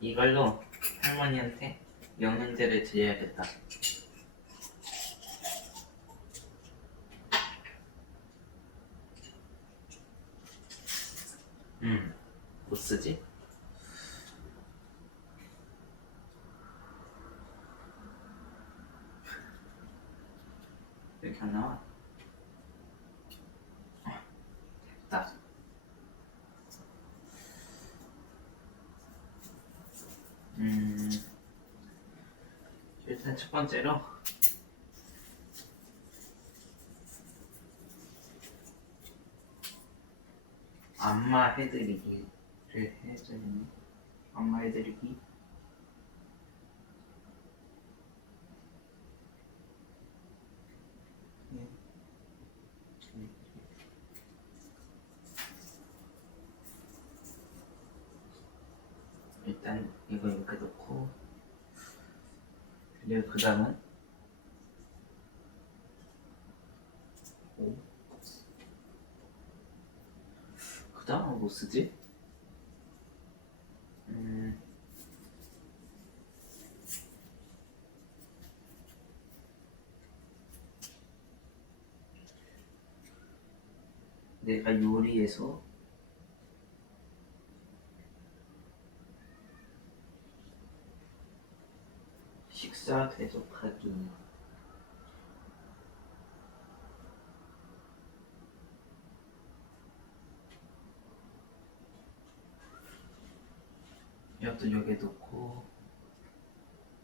이걸로 할머니한테 영양제를 드려야겠다. 음, 못 쓰지? 왜 이렇게 안 나와? 아, 됐다. 음, 일단 첫 번째로 안마 해드리기를 해드리니 안마 해드리기 네. 일단 이거 이렇게 놓고 그리고 그 다음은 오. 그 다음은 뭐 쓰지? 음. 내가 요리해서 식사 대접하기. 이것도 여기에 놓고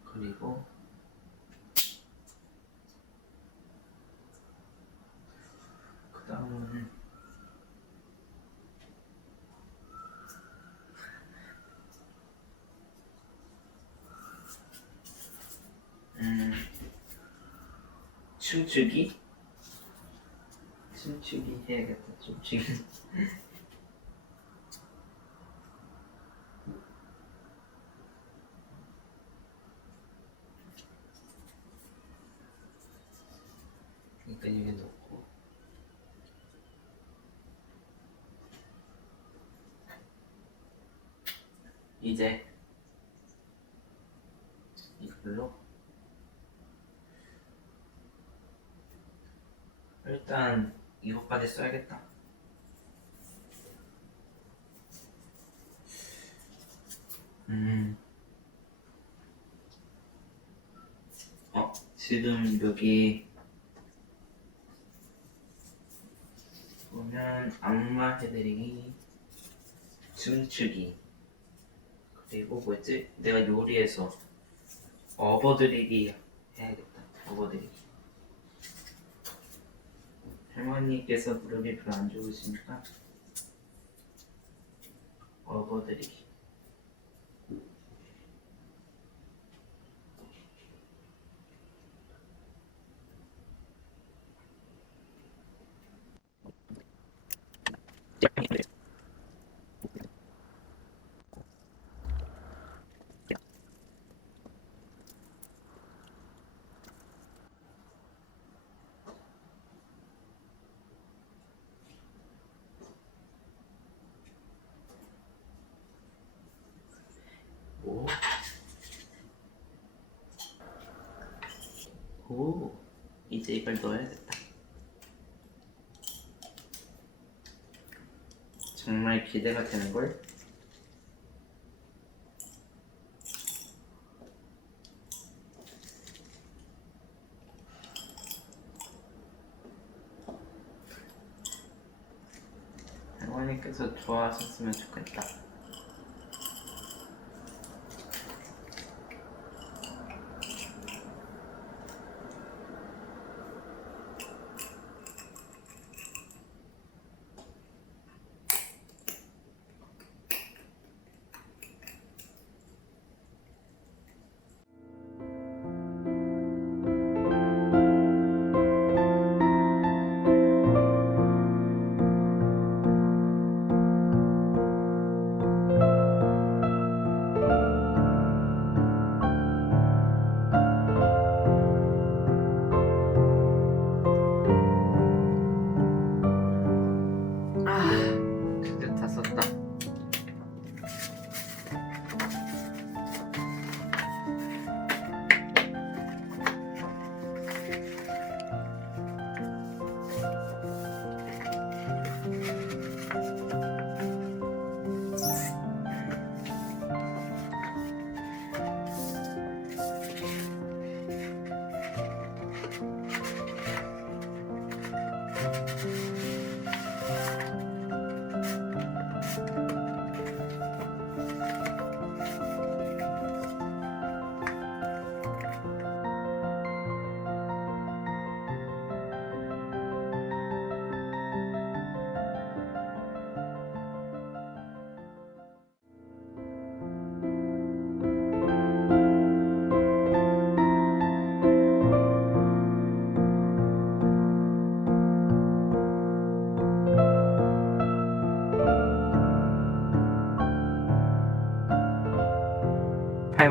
그리고 그 다음은 음 춤추기 춤추기 해야겠다 춤추기 그러니까 여기 놓고. 이제 이걸로 일단 이것까지 써야겠다. 음. 어, 지금 여기 보면 안마 해드리기, 춤추기, 그리고 뭐였지? 내가 요리해서 업어드리기 해야겠다. 업어드리기. 할머니께서 무릎이 별로 안 좋으시니까 업어드리기. 오. 오. 이제 이걸 넣어야겠다. 정말 기대가 되는 걸. 할머니께서 좋아하셨으면 좋겠다.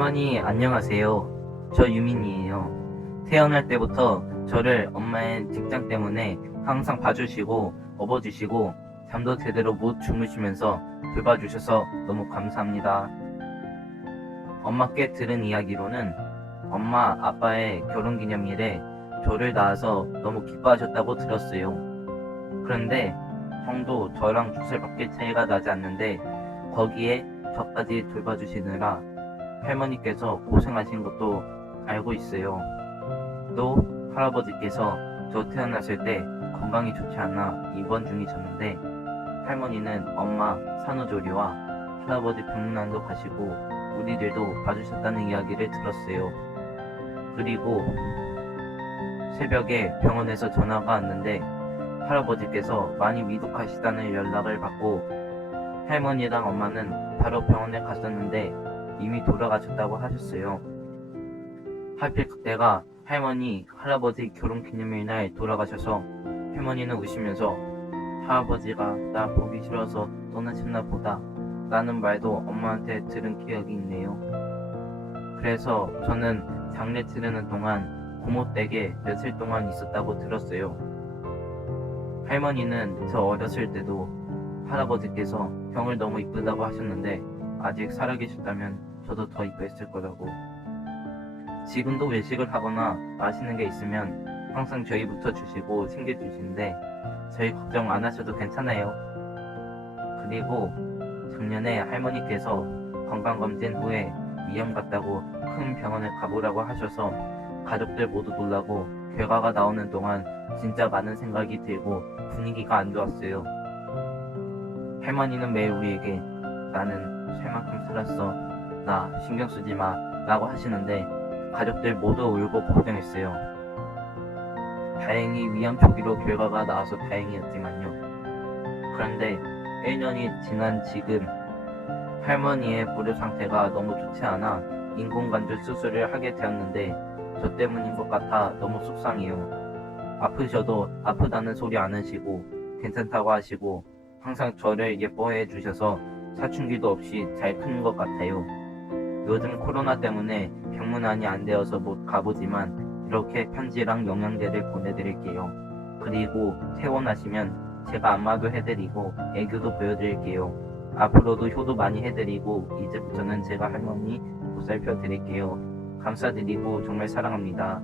할머니 안녕하세요. 저 유민이에요. 태어날 때부터 저를 엄마의 직장 때문에 항상 봐주시고 업어주시고 잠도 제대로 못 주무시면서 돌봐주셔서 너무 감사합니다. 엄마께 들은 이야기로는 엄마 아빠의 결혼기념일에 저를 낳아서 너무 기뻐하셨다고 들었어요. 그런데 형도 저랑 두 살밖에 차이가 나지 않는데 거기에 저까지 돌봐주시느라 할머니께서 고생하신 것도 알고 있어요. 또 할아버지께서 저 태어났을 때 건강이 좋지 않아 입원 중이셨는데 할머니는 엄마 산후조리와 할아버지 병문안도 가시고 우리들도 봐주셨다는 이야기를 들었어요. 그리고 새벽에 병원에서 전화가 왔는데 할아버지께서 많이 위독하시다는 연락을 받고 할머니랑 엄마는 바로 병원에 갔었는데 이미 돌아가셨다고 하셨어요. 하필 그때가 할머니, 할아버지 결혼 기념일 날 돌아가셔서 할머니는 우시면서 할아버지가 나 보기 싫어서 떠나셨나 보다 라는 말도 엄마한테 들은 기억이 있네요. 그래서 저는 장례 치르는 동안 고모 댁에 며칠 동안 있었다고 들었어요. 할머니는 저 어렸을 때도 할아버지께서 형을 너무 이쁘다고 하셨는데 아직 살아계셨다면 저도 더 이뻐했을 거라고. 지금도 외식을 하거나 맛있는 게 있으면 항상 저희부터 주시고 챙겨주시는데 저희 걱정 안 하셔도 괜찮아요. 그리고 작년에 할머니께서 건강검진 후에 위험 같다고 큰 병원에 가보라고 하셔서 가족들 모두 놀라고 결과가 나오는 동안 진짜 많은 생각이 들고 분위기가 안 좋았어요. 할머니는 매일 우리에게 나는 살 만큼 살았어. 나 신경 쓰지 마. 라고 하시는데 가족들 모두 울고 걱정했어요. 다행히 위암 초기로 결과가 나와서 다행이었지만요. 그런데 1년이 지난 지금 할머니의 무료 상태가 너무 좋지 않아 인공관절 수술을 하게 되었는데 저 때문인 것 같아 너무 속상해요. 아프셔도 아프다는 소리 안 하시고 괜찮다고 하시고 항상 저를 예뻐해 주셔서 사춘기도 없이 잘 크는 것 같아요. 요즘 코로나 때문에 병문안이 안 되어서 못 가보지만 이렇게 편지랑 영양제를 보내드릴게요. 그리고 퇴원하시면 제가 안마도 해드리고 애교도 보여드릴게요. 앞으로도 효도 많이 해드리고 이제부터는 제가 할머니 보살펴 드릴게요. 감사드리고 정말 사랑합니다.